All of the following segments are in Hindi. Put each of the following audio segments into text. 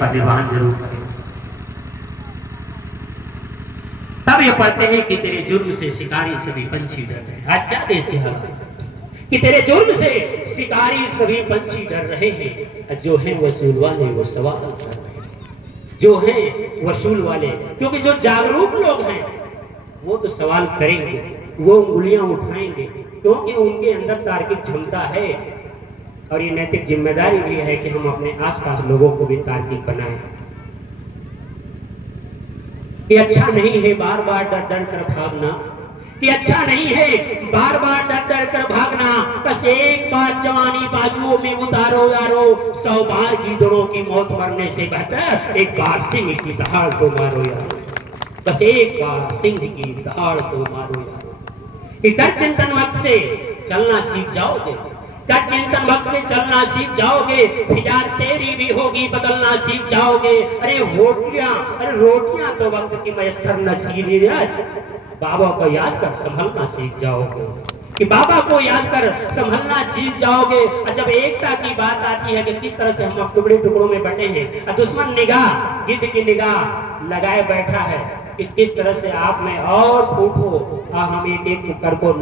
का निर्वहन जरूर करें। तब ये पढ़ते हैं कि तेरे जुर्म से शिकारी सभी पंछी डर रहे हैं। आज क्या देश के हालात कि तेरे जुर्म से शिकारी सभी पंछी डर रहे हैं, जो हैं वसूल वाले वो सवाल कर रहे हैं, जो हैं वसूल वाले, क्योंकि जो जागरूक लोग हैं वो तो सवाल करेंगे, वो उंगलियां उठाएंगे, क्योंकि उनके अंदर तार्किक क्षमता है। और ये नैतिक जिम्मेदारी भी है कि हम अपने आसपास लोगों को भी तार्किक बनाएं। ये अच्छा नहीं है बार बार डर डर कर भागना, ये अच्छा नहीं है बार बार डर डर कर भागना। बस एक बार जवानी बाजुओं में उतारो यारो, 100 बार गीदड़ों की मौत मरने से बेहतर एक बार सिंह की दहाड़ तो मारो यारो। बस एक बार सिंह की दहाड़ तो मारो यारो। कर चिंतन मत से चलना सीख जाओगे, कर चिंतन मत से चलना सीख जाओगे, फिजा तेरी भी होगी बदलना सीख जाओगे। अरे रोटियां तो वक्त की मयसर नसीहत, बाबा को याद कर संभलना सीख जाओगे, कि बाबा को याद कर संभलना सीख जाओगे। और जब एकता की बात आती है कि किस तरह से हम टुकड़े टुकड़ों में बटे हैं, और दुश्मन निगाह गिद्ध की निगाह लगाए बैठा है कि किस तरह से आप में और फूटो और हम एक एक कुकर को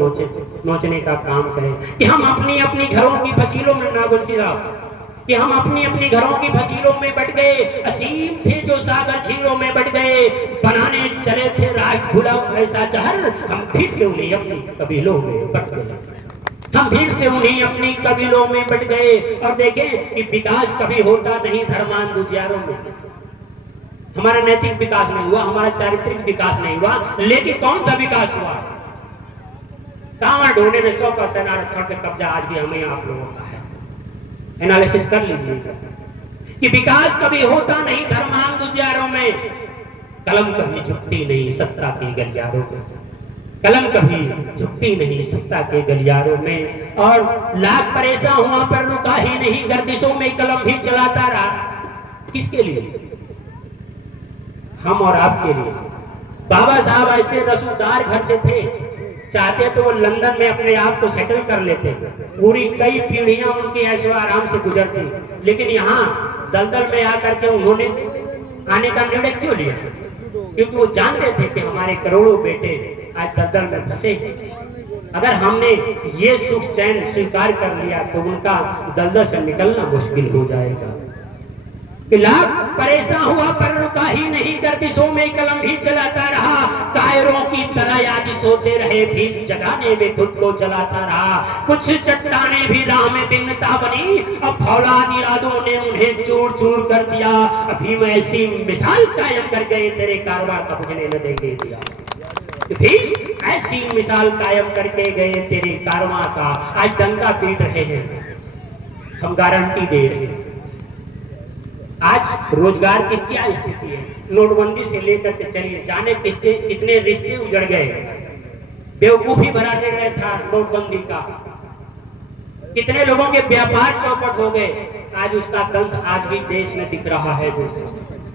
नोचने का काम करें, कि हम अपनी अपनी घरों की फसीलों में ना बंसी साहब, कि हम अपनी अपनी घरों की फसीलों में बट गए, असीम थे जो सागर झीलों में बट गए, बनाने चले थे राष्ट्र भुला ऐसा जहर, हम फिर से उन्हें अपनी कबीलों में बट गए, हम फिर से उन्हें अपनी कबीलों में बट गए। और देखें कि विकास कभी होता नहीं धर्मांध उजियारों में, हमारा नैतिक विकास नहीं हुआ, हमारा चारित्रिक विकास नहीं हुआ, लेकिन कौन सा विकास हुआ? कांवड़ ढोने में 100% आरक्षण पे कब्जा आज भी हमें आप लोगों का है। एनालिसिस कर लीजिएगा कि विकास कभी होता नहीं धर्मांध उजियारों में, कलम कभी झुकती नहीं सत्ता के गलियारों में, कलम कभी झुकती नहीं सत्ता के गलियारों में। और लाख परेशान हुआ पर रुका ही नहीं, गर्दिशों में कलम भी चलाता रहा। किसके लिए? हम और आपके लिए। बाबा साहब ऐसे रसूखदार घर से थे, चाहते तो वो लंदन में अपने आप को सेटल कर लेते, पूरी कई पीढ़ियां उनकी ऐशो आराम से गुजरती, लेकिन यहाँ दलदल में आकर के उन्होंने आने का निर्णय क्यों लिया? क्योंकि वो जानते थे कि हमारे करोड़ों बेटे आज दलदल में फंसे हैं। अगर हमने ये सुख चैन स्वीकार कर लिया तो उनका दलदल से निकलना मुश्किल हो जाएगा। लाख परेशान हुआ पर रुका ही नहीं, गर्दिशों में कलम भी चलाता रहा, कायरों की तरह याद सोते रहे भी जगाने में खुद को जलाता रहा। कुछ चट्टाने भी राह में बिगनता बनी, अब फौलाद इरादों ने उन्हें चूर चूर कर दिया। अभी मैं ऐसी मिसाल कायम कर गए तेरे कारवां का बुझने न देंगे दिया, भी ऐसी मिसाल कायम करके गए तेरे कारवां का आज डंका पीट रहे हैं, हम गारंटी दे रहे हैं। आज रोजगार की क्या स्थिति है? नोटबंदी से लेकर के चलिए जाने कितने रिश्ते उजड़ गए। बेवकूफी भरा निर्णय था नोटबंदी का, कितने लोगों के व्यापार चौपट हो गए। आज उसका दंश आज भी देश में दिख रहा है।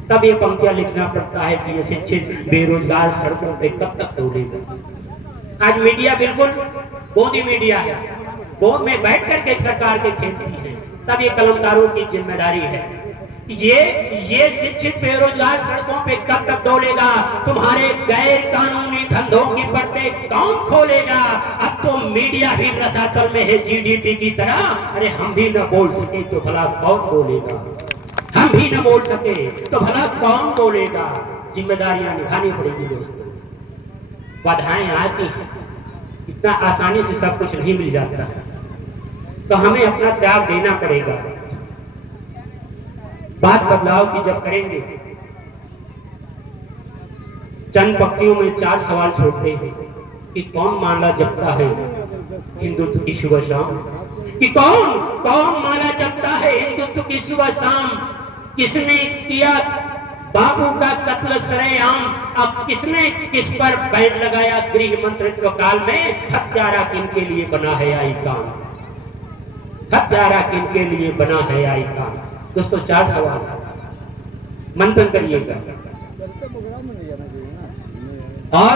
तब ये पंक्तियां लिखना पड़ता है कि ये शिक्षित बेरोजगार सड़कों पे कब तक दौड़ेगा। आज मीडिया बिल्कुल गोदी मीडिया है, गोद में बैठ करके सरकार के खेलती है। तब ये कलमकारों की जिम्मेदारी है, ये शिक्षित बेरोजगार सड़कों पे कब तक दौड़ेगा? तुम्हारे गैर कानूनी धंधों की परतें कौन खोलेगा? अब तो मीडिया भी रसातल में है जीडीपी की तरह। अरे हम भी न बोल सके तो भला कौन बोलेगा? हम भी न बोल सके तो भला कौन बोलेगा? जिम्मेदारियां निभानी पड़ेगी दोस्तों। बाधाएं आती हैं, इतना आसानी से सब कुछ नहीं मिल जाता है, तो हमें अपना त्याग देना पड़ेगा। बात बदलाव की जब करेंगे, चंद पंक्तियों में 4 सवाल छोड़ते हैं कि कौन माला जपता है हिंदुत्व की सुबह शाम, कि कौन माला जपता है हिंदुत्व की सुबह शाम। किसने किया बाबू का कत्ल सरेआम, अब किसने किस पर बैन लगाया गृह मंत्रित्व काल में? हत्यारा किनके लिए बना है आई काम, हत्यारा किनके लिए बना है आई काम। दोस्तों 4 सवाल मंथन करिएगा। और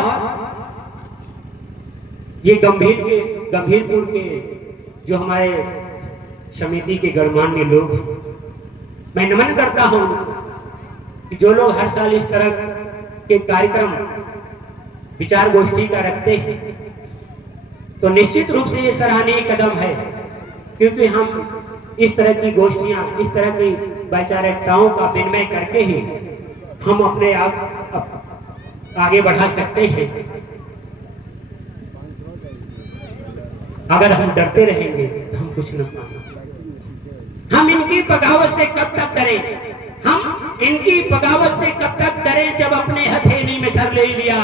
ये गंभीरपुर के जो हमारे समिति के गणमान्य लोग, मैं नमन करता हूं कि जो लोग हर साल इस तरह के कार्यक्रम विचार गोष्ठी का रखते हैं तो निश्चित रूप से ये सराहनीय कदम है, क्योंकि हम इस तरह की गोष्ठियां, इस तरह की वैचारिकताओं का विनिमय करके ही हम अपने आप आगे बढ़ा सकते हैं। अगर हम डरते रहेंगे तो हम कुछ न पाएंगे। हम इनकी बगावत से कब तक डरें? हम इनकी बगावत से कब तक डरें जब अपने हथेली में सर ले लिया?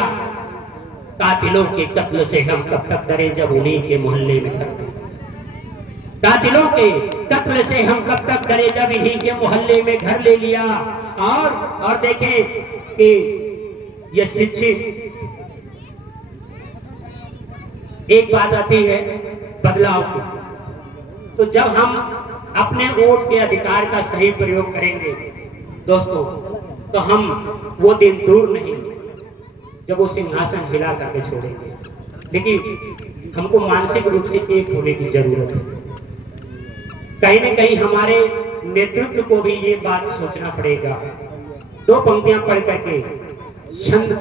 कातिलों के कत्ल से हम कब तक डरें जब उन्हीं के मोहल्ले में घर ले? कातिलों के कत्ल से हम कब तक डरे जब इन्हीं के मोहल्ले में घर ले लिया? और देखें कि ये शिक्षित, एक बात आती है बदलाव की, तो जब हम अपने वोट के अधिकार का सही प्रयोग करेंगे दोस्तों, तो हम वो दिन दूर नहीं जब वो सिंहासन हिला करके छोड़ेंगे। लेकिन हमको मानसिक रूप से एक होने की जरूरत है। कहीं न कहीं हमारे नेतृत्व को भी ये बात सोचना पड़ेगा। दो पंक्तियां पढ़ करके छंद,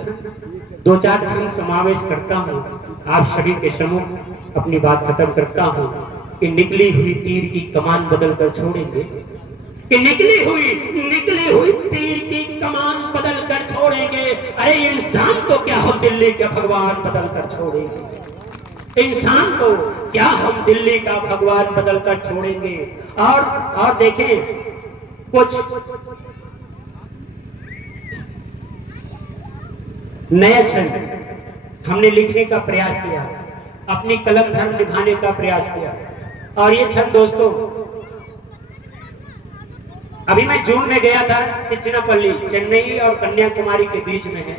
दो चार छंद समावेश करता हूं, आप सभी के सम्मुख अपनी बात खत्म करता हूं कि निकली हुई तीर की कमान बदल कर छोड़ेंगे, कि निकली हुई तीर की कमान बदल कर छोड़ेंगे। अरे इंसान तो क्या हम दिल्ली के भगवान बदल कर छोड़ेंगे, इंसान तो क्या हम दिल्ली का भगवान बदल कर छोड़ेंगे। और देखें, कुछ नया छंद हमने लिखने का प्रयास किया, अपनी कलम धर्म निभाने का प्रयास किया। और ये छंद दोस्तों, अभी मैं जून में गया था तिरुचिरापल्ली, चेन्नई और कन्याकुमारी के बीच में है,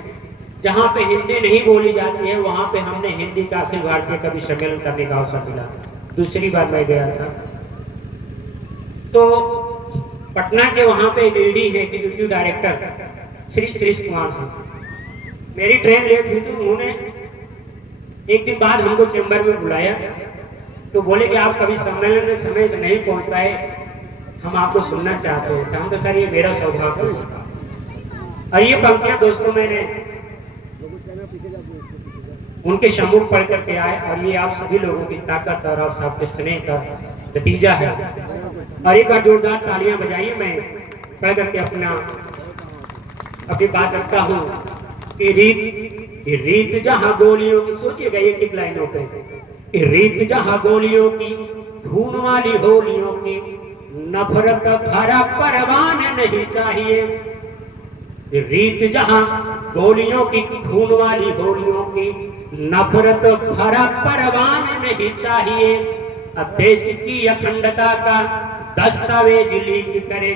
जहां पे हिंदी नहीं बोली जाती है, वहां पे हमने हिंदी का अखिल भारतीय कवि सम्मेलन करने का अवसर मिला। दूसरी बार मैं गया था। तो पटना के वहां पे एक ईडी है, एग्जीक्यूटिव डायरेक्टर श्री श्रीश कुमार सिंह। मेरी ट्रेन लेट हुई थी, उन्होंने एक दिन बाद हमको चैम्बर में बुलाया, तो बोले कि आप कभी सम्मेलन में समय से नहीं पहुंच पाए, हम आपको सुनना चाहते हैं। हम तो सर ये मेरा सौभाग्य है। और ये पंक्तियां दोस्तों मैंने उनके सम्मुख पढ़ करके आए, और ये आप सभी लोगों की ताकत और आप सबके स्नेह का नतीजा है। और एक बार जोरदार तालियां बजाइए। मैं पढ़ करके अपनी बात रखता हूँ कि रीत जहां गोलियों की, सोचिएगा एक लाइनों पे, रीत जहां गोलियों की, खून वाली होलियों की, नफरत भरा परवान नहीं चाहिए। रीत जहां गोलियों की, खून वाली होलियों की, नफरत भरा परवान नहीं चाहिए। अब देश की अखंडता का दस्तावेज लीक करे,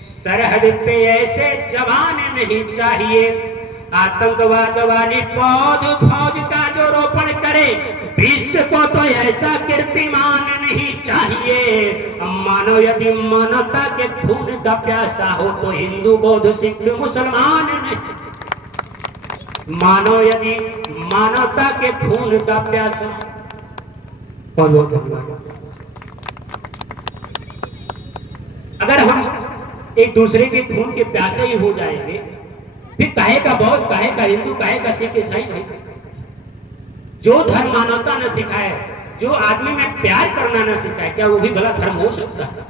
सरहद पे ऐसे जवान नहीं चाहिए। आतंकवाद वाली फौज का जो रोपण करे, विश्व को तो ऐसा कीर्तिमान नहीं चाहिए। मानो यदि मानवता के खून का प्यासा हो तो हिंदू बौद्ध सिख मुसलमान नहीं। मानो यदि मानवता के खून का प्यासा, अगर हम एक दूसरे के खून के प्यासे ही हो जाएंगे, फिर काहे का बौद्ध, काहे का हिंदू, काहे का सिख ईसाई भाई? जो धर्म मानवता न सिखाए, जो आदमी में प्यार करना न सिखाए, क्या वो भी भला धर्म हो सकता है?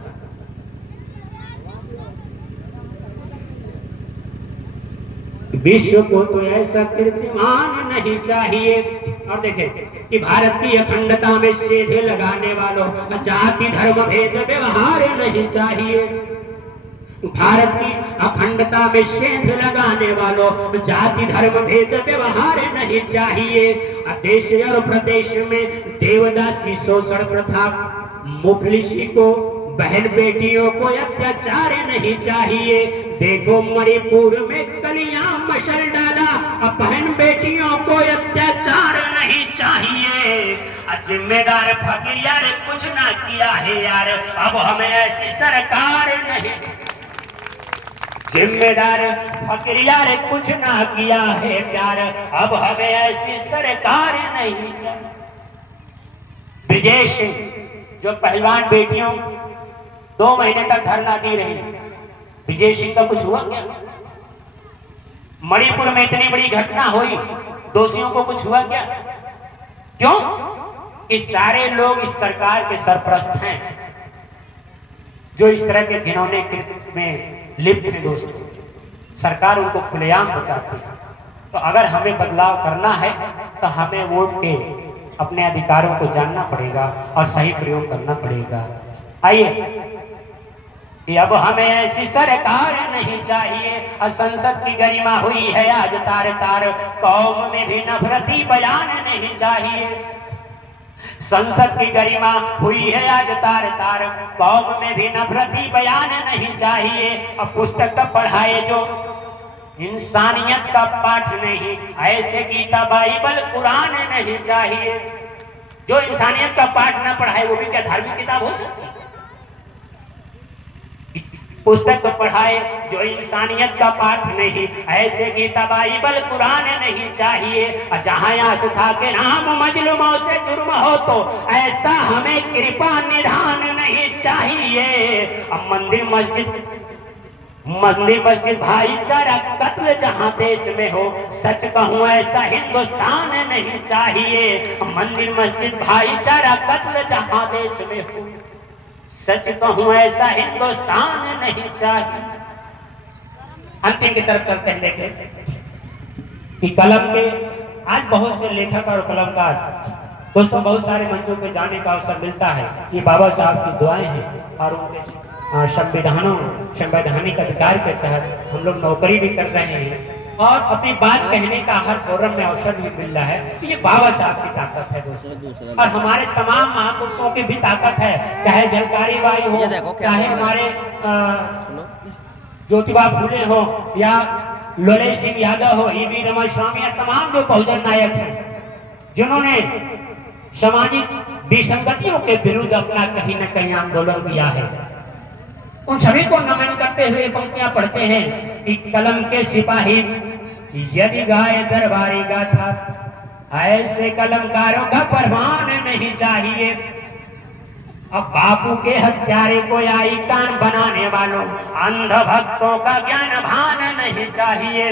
विश्व को तो ऐसा कीर्तिमान नहीं चाहिए। और देखें कि भारत की अखंडता में सेधे लगाने वालों, जाति धर्म भेद व्यवहार नहीं चाहिए। भारत की अखंडता में सेंध लगाने वालों, जाति धर्म भेद व्यवहार नहीं चाहिए। देश और प्रदेश में देवदासी शोषण प्रथा, मुफलिसी को, बहन बेटियों को अत्याचार नहीं चाहिए। देखो मणिपुर में कलियां मशल डाला, अब बहन बेटियों को अत्याचार नहीं चाहिए। जिम्मेदार फकीर यार कुछ ना किया है यार, अब हमें ऐसी सरकार नहीं। जिम्मेदार फकीर यार कुछ ना किया है प्यार, अब हमें ऐसी सरकार नहीं चाहिए। ब्रिजेश जो पहलवान बेटियों 2 महीने तक धरना दी रही, ब्रिजेश सिंह का कुछ हुआ क्या? मणिपुर में इतनी बड़ी घटना हुई, दोषियों को कुछ हुआ क्या? क्यों? कि सारे लोग इस सरकार के सरपरस्त हैं जो इस तरह के घिनौने कृत्य में लिप्त हैं। दोस्तों, सरकार उनको खुलेआम बचाती है। तो अगर हमें बदलाव करना है तो हमें वोट के अपने अधिकारों को जानना पड़ेगा और सही प्रयोग करना पड़ेगा। आइए, कि अब हमें ऐसी सरकार नहीं चाहिए, और संसद की गरिमा हुई है आज तार तार, कौम में भी नफरती बयान नहीं चाहिए। संसद की गरिमा हुई है आज तार तार, कौम में भी नफरती बयान नहीं चाहिए। अब पुस्तक पढ़ाए जो इंसानियत का पाठ नहीं, ऐसे गीता बाइबल कुरान नहीं चाहिए। जो इंसानियत का पाठ ना पढ़ाए वो भी क्या धार्मिक किताब हो सकती है? पुस्तक पढ़ाए जो इंसानियत का पाठ नहीं, ऐसे गीता बाइबल कुरान नहीं चाहिए। जहाँ आस्था के नाम मजलूमों से जुर्म हो तो ऐसा हमें कृपा निधान नहीं चाहिए। अब मंदिर मस्जिद भाईचारा कत्ल जहाँ देश में हो, सच कहूँ ऐसा हिंदुस्तान नहीं चाहिए। मंदिर मस्जिद भाईचारा कत्ल जहाँ देश में हो, सच कहूँ ऐसा हिंदुस्तान नहीं चाहिए। अंतिम की तरफ चलते हैं, देखें कि कलम के आज बहुत से लेखक और कलमकार दोस्तों बहुत सारे मंचों पे जाने का अवसर मिलता है। ये बाबा साहब की दुआएं हैं और उनके संवैधानिक अधिकार के तहत हम लोग नौकरी भी कर रहे हैं और अपनी बात कहने का हर फोरम में अवसर भी मिल रहा है। तो ये बाबा साहब की ताकत है दोस्तों, और हमारे तमाम महापुरुषों की भी ताकत है, चाहे झलकारी बाई हो, चाहे हमारे ज्योतिबा फूले हो या लोले सिंह यादव हो, ईवी रमन स्वामी या तमाम जो बहुजन नायक हैं जिन्होंने सामाजिक विसंगतियों के विरुद्ध अपना कहीं न कहीं आंदोलन किया है, उन सभी को नमन करते हुए पंक्तियां पढ़ते हैं कि कलम के सिपाही यदि गाए दरबारी गाथा, ऐसे कलमकारों का परवान नहीं चाहिए। अब बापू के हत्यारे को आई कान बनाने वालों अंध भक्तों का ज्ञान भान नहीं चाहिए।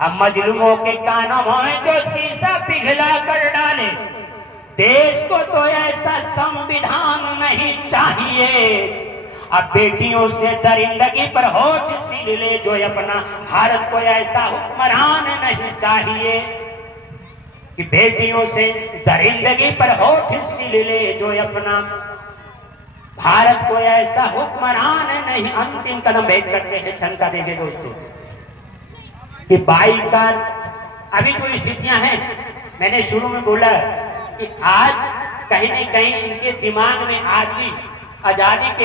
अब मजलूमों के कानों में जो शीशा पिघला कर डाले, देश को तो ऐसा संविधान नहीं चाहिए। अब बेटियों से दरिंदगी पर होठ सील ले जो अपना, भारत को ऐसा हुक्मरान नहीं चाहिए। कि बेटियों से दरिंदगी पर होठ सील ले जो अपना, भारत को ऐसा हुक्मरान नहीं। अंतिम कदम भेंट करते हैं, क्षमता दीजिए दोस्तों कि बाइकार अभी जो स्थितियां हैं, मैंने शुरू में बोला कि आज कहीं न कहीं इनके दिमाग में आज भी आजादी के